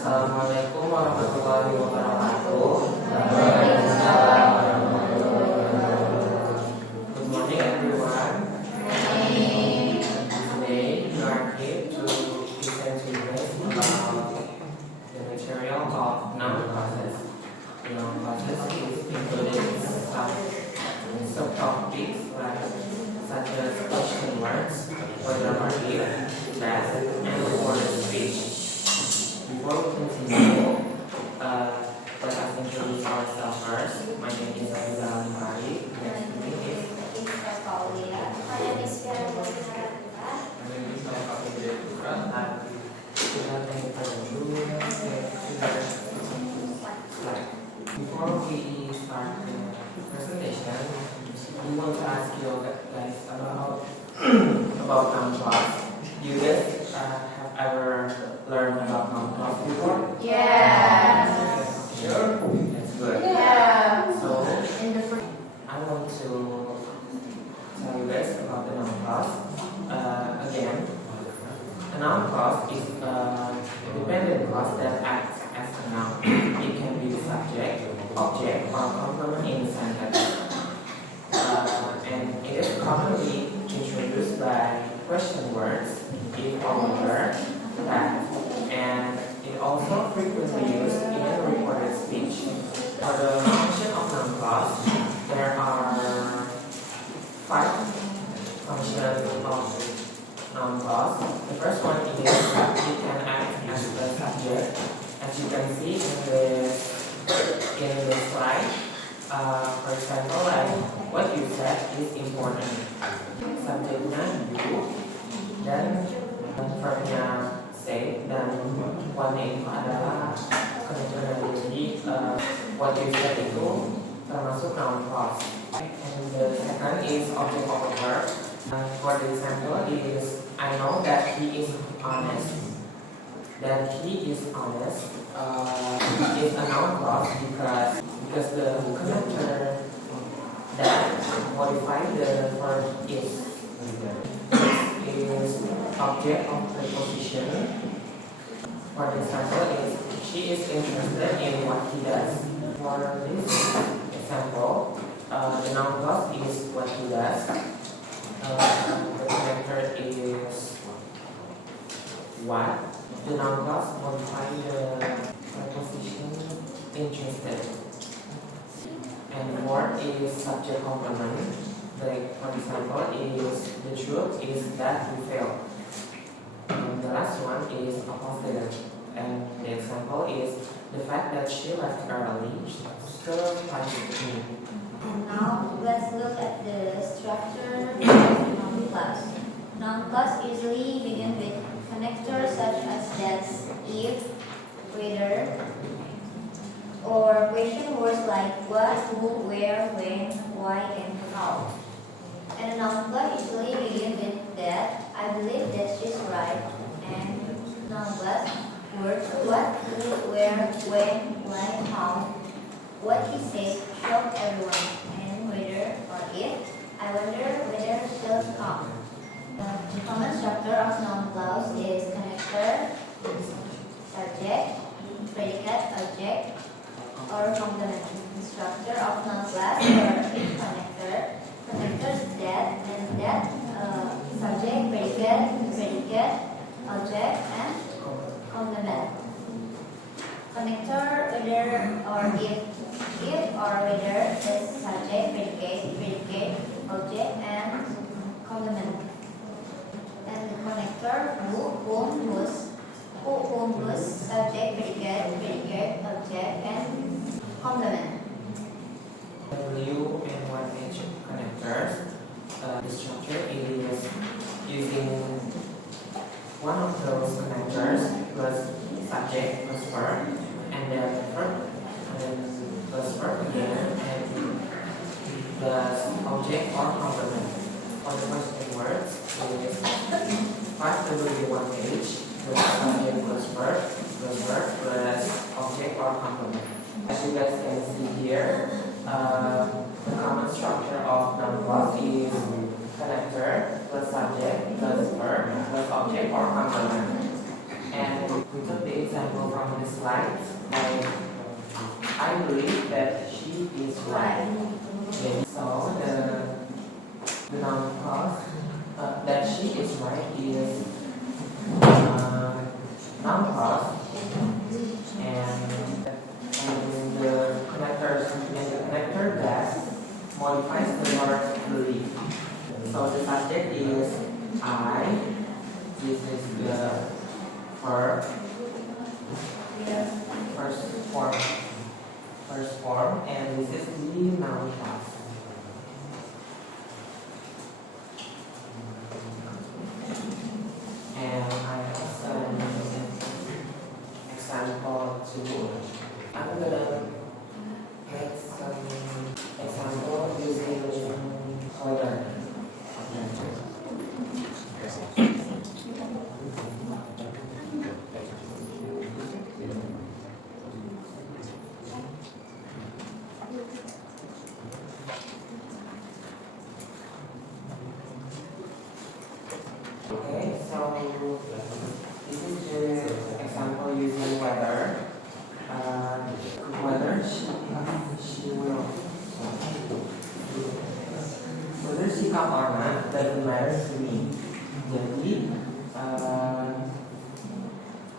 Assalamualaikum warahmatullahi wabarakatuh. Good morning, everyone. Today, we are here to present to you about the material of noun process. The noun process is including some subtopics such as question words, whether or if, that, and word speech. Before we continue, let us introduce ourselves first. My name is Abdullah Al-Fari. Next to me is Paulia. My name is Vera Monica. My name is Alfaqi Jayapura. Before we start the presentation, we want to ask you guys about noun clause. You guys have ever learned about noun clause before? Yeah. Sure? That's good. Yeah. So, In the first. I want to tell you guys about the noun clause. Again, a noun clause is an independent clause that acts as a noun. It can be the subject, object, or complement in a sentence. And it is commonly introduced by question words, if or whether, that, and it also frequently used in recorded speech. For the function of noun clause, there are 5 functions of noun clause. The first one is that it can act as the subject, as you can see in the slide. For example, like what you said is important. Subjeknya you, dan verbnya say, dan one-nya itu adalah connector. Jadi what you said itu termasuk noun clause. And the second is object of a verb. For the example is I know that he is honest. That he is honest is a noun clause because the connector that modify the verb is object of preposition. For the example is she is interested in what he does. For this example, the noun clause is what he does. The connector is what. The noun clause modify the preposition interested. And word is subject complement. Like for example, is the truth is that we fail. And the last one is apostille. And the example is the fact that she left early surprised me. And now let's look at the structure of noun clause. Noun clause usually begin with connectors such as that, if, whether, or question words like what, who, where, when, why, and how. And a noun clause usually begin with that, I believe that she's right, and noun clause words what, who, where, when, why, how. What he said shocked everyone, and whether or if, I wonder whether she'll come. The common structure of noun clause is connector, subject, predicate, object, or complement. The structure of noun clause is connector is that, and that, subject, predicate, object, and complement. Connector, whether or if or whether is subject, predicate, object, and complement. And the connector, whom, whose, subject, predicate, object, and complement. W and 1H connectors. The structure is using one of those connectors plus subject plus verb, and then verb, and then plus verb again, and plus object or complement. For the question words is 5W1H plus subject plus verb plus object or complement. As you guys can see here, the common structure of noun clause is connector plus subject plus verb plus object or complement. And we took the example from the slides. I believe that she is right. So the noun clause that she is right is noun clause, and the connector that modifies the word believe. So the subject is I. This is the verb. First form, and this is the noun clause. And I have an example too. I'm gonna make some example using whether. Okay, so this is the example using whether. Whether she will. Whether she come or not doesn't matter to me. Jadi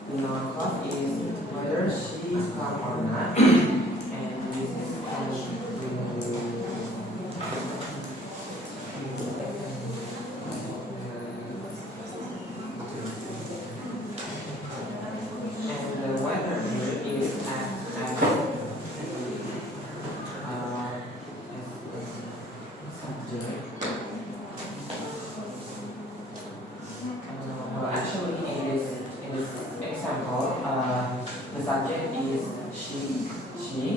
the noun clause is whether she come or not, and this is the subject is she,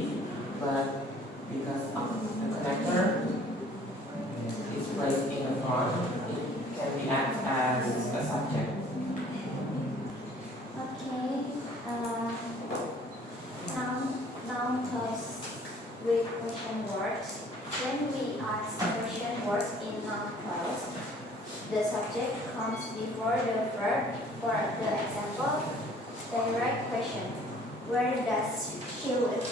but because the connector is placed in the front, it can be act as a subject. Okay. Noun clause with question words. When we ask question words in noun clause, the subject comes before the verb. For the example, direct question: where does she live?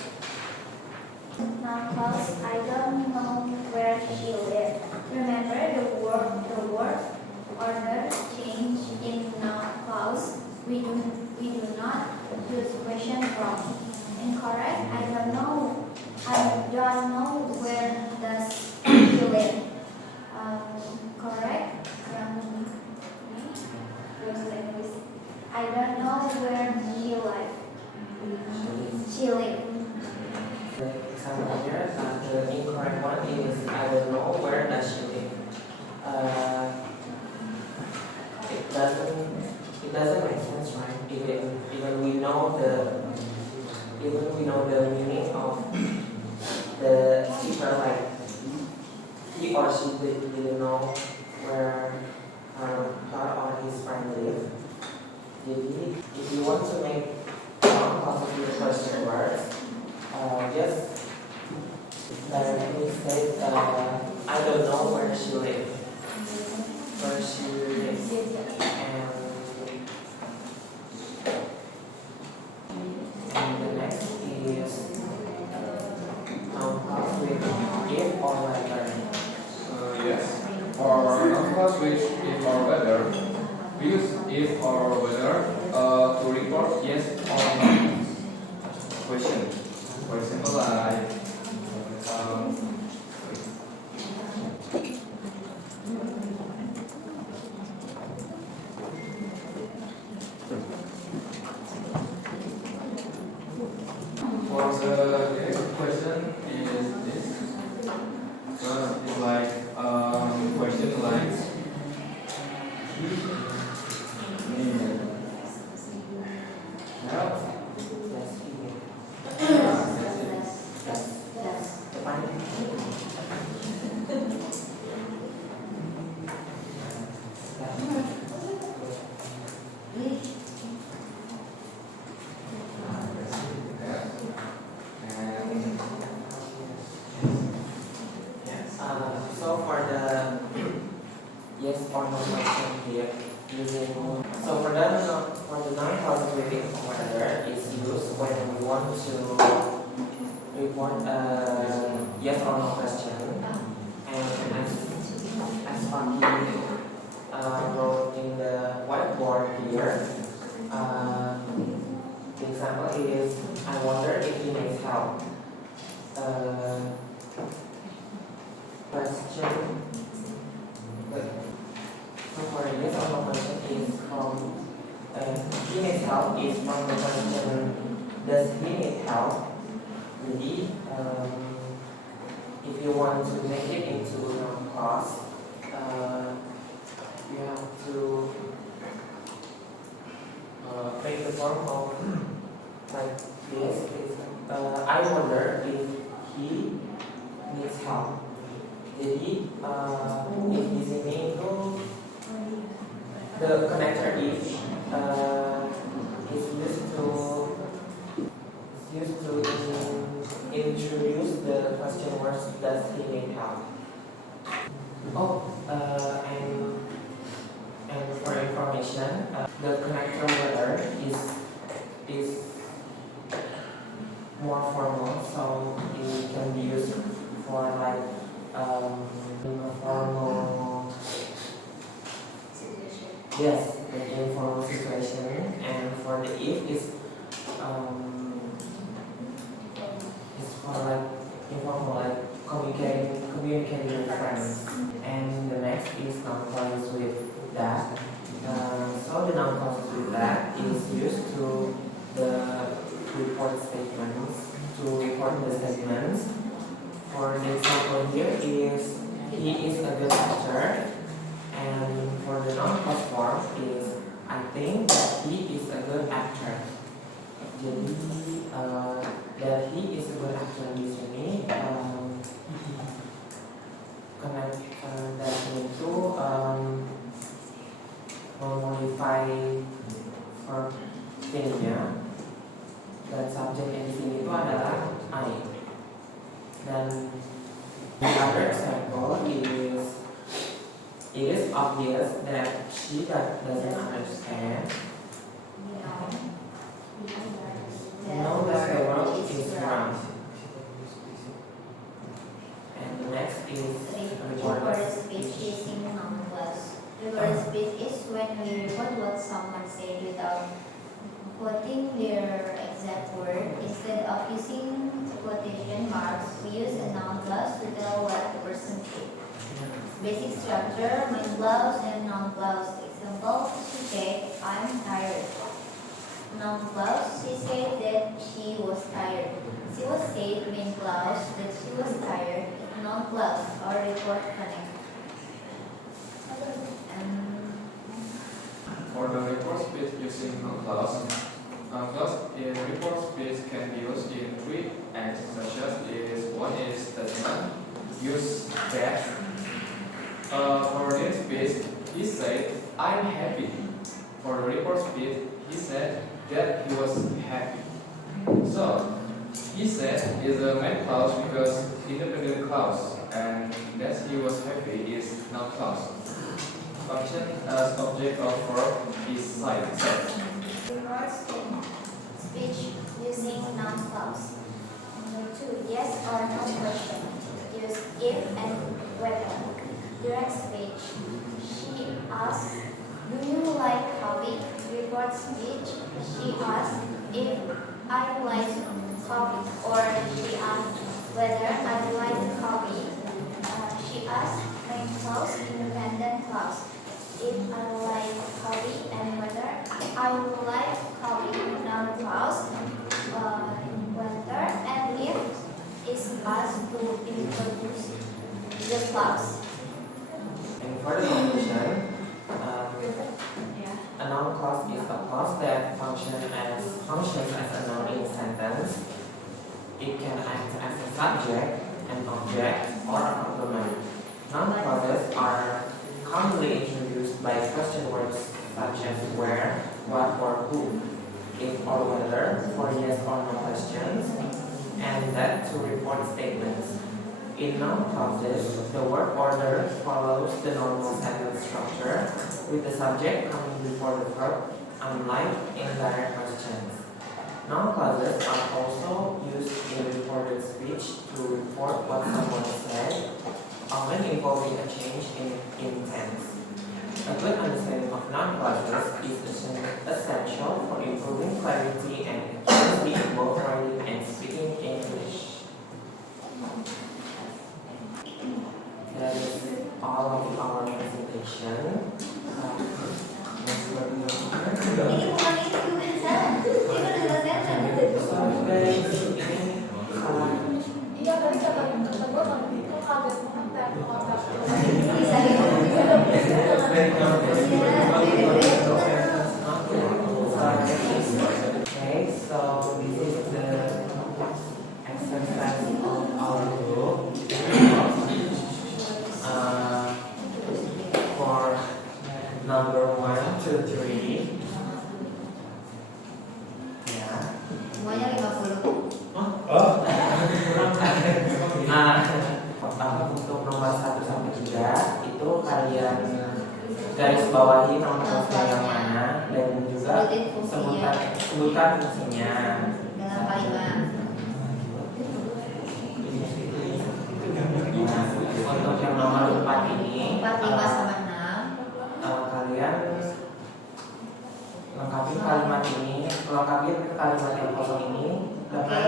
Noun clause: I don't know where she lives. Remember the word order change in noun clause. We do not use question form. Incorrect: I don't know where does she live. Correct: I don't know where she lives. The example here, the incorrect one is I don't know where does she live. It doesn't make sense, right? Even we know the meaning of the speaker, like he or she didn't know where her or his friend live. If you want to make possibly the question words, just directly state I don't know where she lives. And the next is noun clause with if or whether. Yes. For noun clause with if or whether, we use if or whether to report yes or no question. For example, like for the next question is this. It's like question like. So for the want to report a yes or no question, and as Funky wrote in the whiteboard here, the example is, I wonder if he needs help. Question. So for a yes or no question is from he needs help is from the question, does he need help? Really, if you want to make it into a clause, you have to make the form of like this. I wonder if he needs help. Jadi, if di sini itu the connector if is used to introduce the question words, does he need help? Oh, and for information, the connector whether is more formal, so it can be used for like informal. Yes, the informal situation, and for the if is for like informal, like communicating with friends. And the next is noun clause with that. So the noun clause with that is used to the report statements, to report the statements. For the example here is he is a good actor, and for the noun clause form is I think that he is a good actor. Jadi that he is a good actor di sini connect that itu memodify verb nya, dan subjeknya di sini itu adalah I. Dan the other example is it is obvious that she doesn't understand. Know that the world is round. And the next is Recorded speech using noun clause. Recorded speech is when we report what someone said without quoting their exact word. Instead of using quotation marks, we use a noun clause to tell what the person said. Basic structure: main clause and noun clause. Example: she said, "I'm tired." Noun clause: she said that she was tired. She was said main clause that she was tired. Noun clause or report connect. For the report speech using noun clause in report speech can be used in three acts, such as one is statement, use that. For this speech, he said, "I'm happy." For the report speech, he said that he was happy. So, he said is a main clause because independent clause, and that he was happy is noun clause. Function as object of verb is said. Report speech using noun clause. Number 2, yes or no question. Use if and whether. Direct speech. She asks, "Do you like coffee?" Report speech. She asks if I like coffee, or she asks whether I like coffee. She asks main clause, independent clause. If I like coffee and whether I would like coffee, noun clause. Whether and if is asked to introduce the clause. And for the conclusion, a noun clause is a clause that functions as a noun in a sentence. It can act as a subject, an object, or a complement. Noun clauses are commonly introduced by question words such as where, what, or who, if or whether for yes or no questions, and that to report statements. In noun clauses, the word order follows the normal sentence structure, with the subject coming before the verb, unlike in direct questions. Noun clauses are also used in reported speech to report what someone said, often involving a change in intent. A good understanding of noun clauses is essential for improving clarity and accuracy in both writing and speaking English. That is all of our presentation. Ini bukan itu kan? Itu udah selesai. Iya, tadi kata gue itu kaget banget Bisa gitu. Okay, so this is the exercise of our group. For number 1 to 3. Ya. Semuanya 50. Untuk nomor 1 sampai 3 itu kalian garis bawahi nomor yang mana dan juga sebutkan fungsinya Dengan kalimat. Untuk yang nomor 4 ini 4, 5 sama 6. kalian lengkapi kalimat yang kosong ini dengan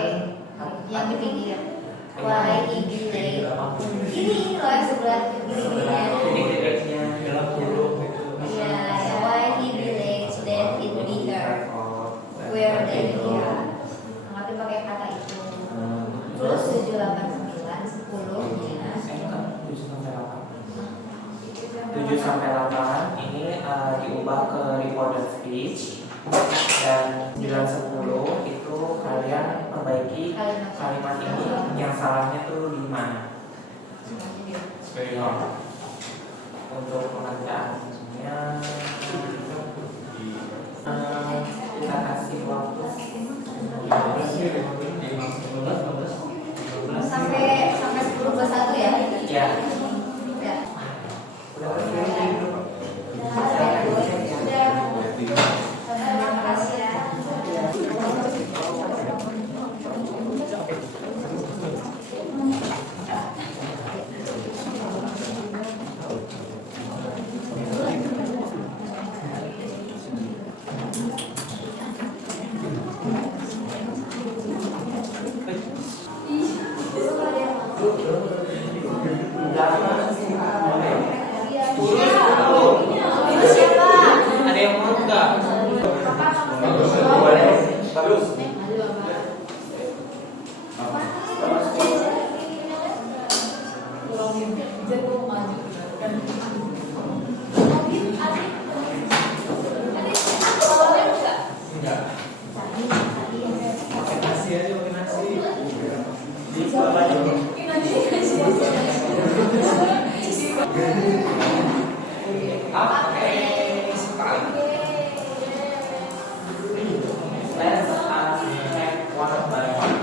Yang di pinggir. Why he be late? Ini loh yang sebelah titik-titiknya Iya, why he be late? Then it be her. Where then here? Ngerti pakai kata itu. Terus 7, 8, 9, 10 minus 7 sampai 8 ini diubah ke recorded speech, dan 9, 10 itu kalian perbaiki kalimat ini yang salahnya tuh di mana. Untuk pengerjaannya kita kasih waktu sampai 10 plus 1 ya? ya. Ya. Terima kasih ya. Itu siapa? Ada yang mau nggak? Boleh. Bagus. Enggak. Pakai nasi aja, pakai nasi. Di bawah aja. Okay. Let's check one by one.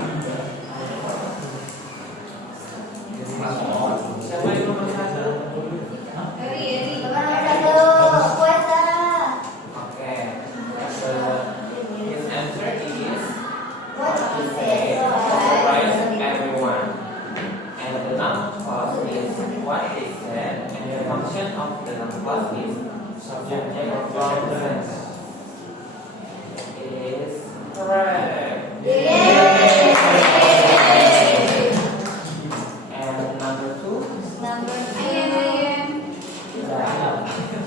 Siapa yang nomor 1? Puasa. Okay. His answer is What he said. surprise everyone. And the noun clause is what they said, and the function of the noun clause is subject of sentence. It is correct. And number 2. Number 2.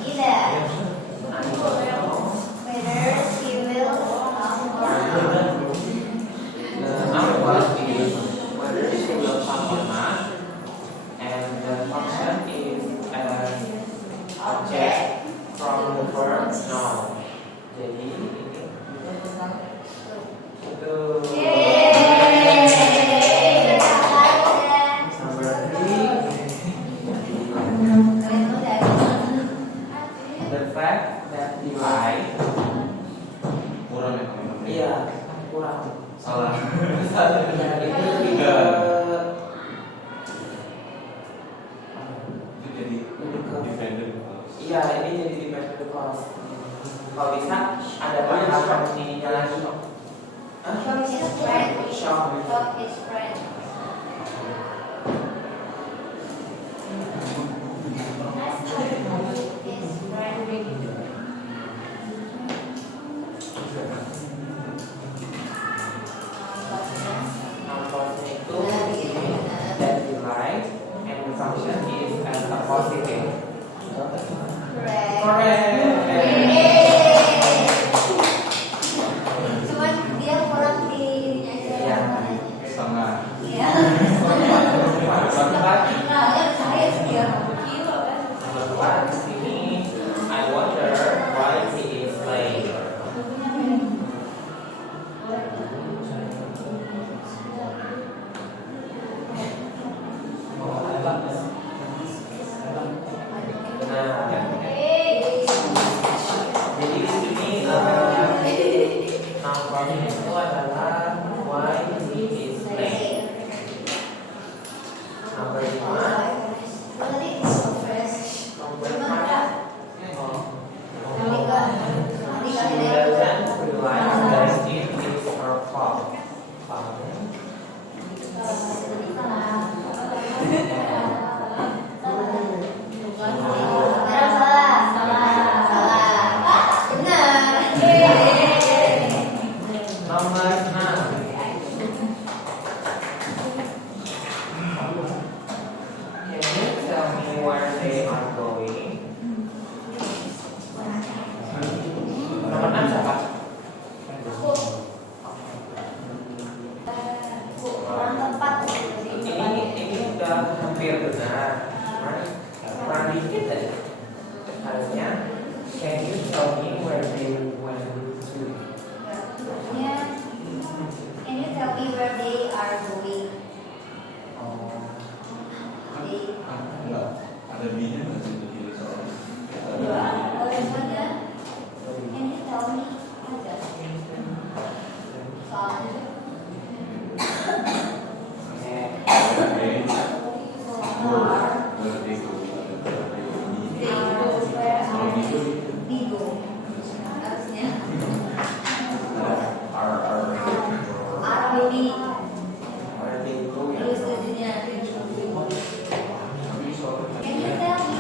Ida. Whether she will The noun clause is whether she will come or not, and the function is an object from the verb noun. Jadi ini itu number 3. The fact that he lied. Kurang ya kamu? Iya, kurang. Salah. Itu juga Itu jadi dependent. iya, ini jadi dependent clause. Kalau bisa ada tambahan ininya lagi. Hah? Shop. Shop is friend. Is friend. Non-positive itu that you like, and the function is as a positive. Correct. Correct. Cuman dia kurang di ininya aja. Iya. Setengah. Iya. Sebentar, Nah, kan saya dia. sebentar di sini. I wonder why he is late. Nah, jadi di sini non-positive itu adalah why he is late. Number 5. Berarti so fresh. Number Cuma 5. Oh. Nanti She doesn't realize that it is her fault. Number 6. Can you tell me where they are going? Nomor 6 siapa? Ini udah hampir benar. Kurang dikit aja. Harusnya can you tell me where they went to? Can you tell me where they are going? They Ada B-nya nggak sih di kiri soalnya? boleh saja. Can you tell me aja? Soalnya Bigo. Harusnya RBB. Where they go? Terus jadinya Can you tell me?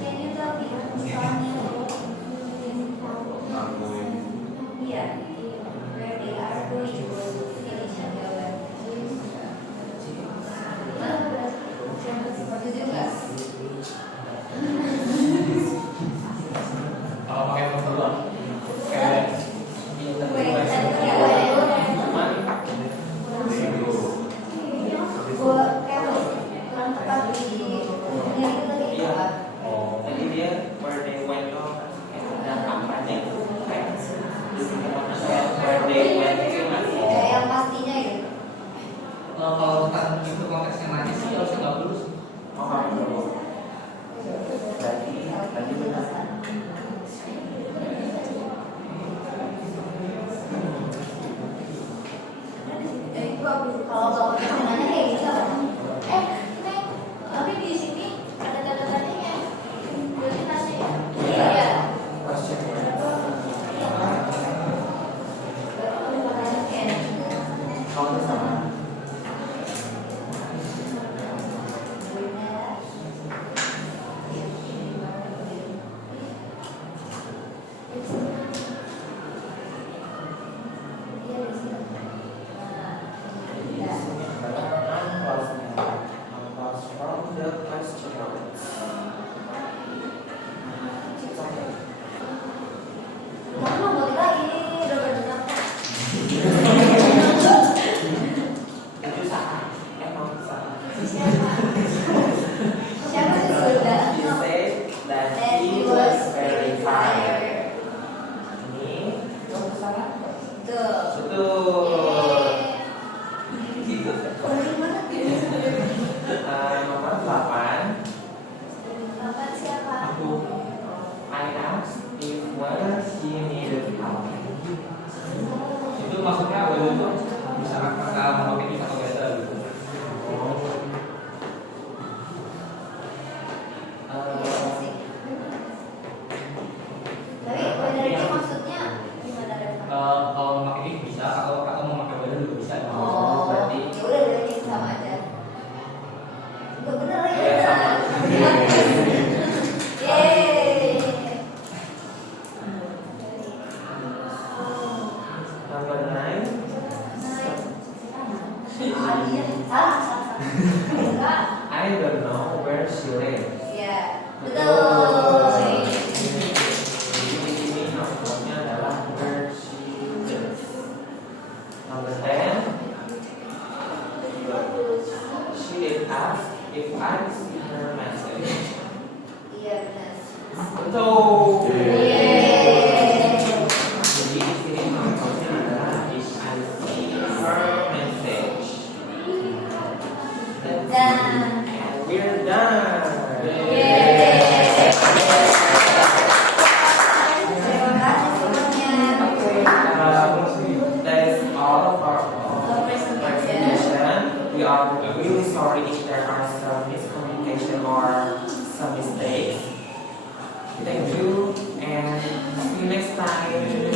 Can you tell me? Soalnya iya. Where they are going? Indonesia jawaban. Setuju nggak? Kalau pakai motor Kayak Kurang tepat di dunia itu tadi tepat. Jadi dia where they went to dan kampanye kayak di sini mana kayak where they went to Kayak yang pastinya gitu. Kalau tentang itu konteksnya nanti sih harusnya nggak lulus. Oh kamu dulu. Tadi benar. Kalau bapaknya nanya kayak gitu, Neng, tapi di sini ada tanda-tandanya. Berarti nasi. Iya. Question. Kamu tuh sama. From the question. Kamu mau balik lagi, udah berdengar. iya. Salah. Enggak. I don't know where she lives. Ya, betul. Jadi di sini maksudnya adalah where she lives. Number 10. She did ask if I see her message. Iya benar. Betul. Yeay. Jadi di sini maksudnya adalah if I see her message. Dan And we're done. yeay. Terima kasih semuanya. Okay, that is all of our presentation. We are really sorry if there are some miscommunication or some mistakes. Thank you and see you next time.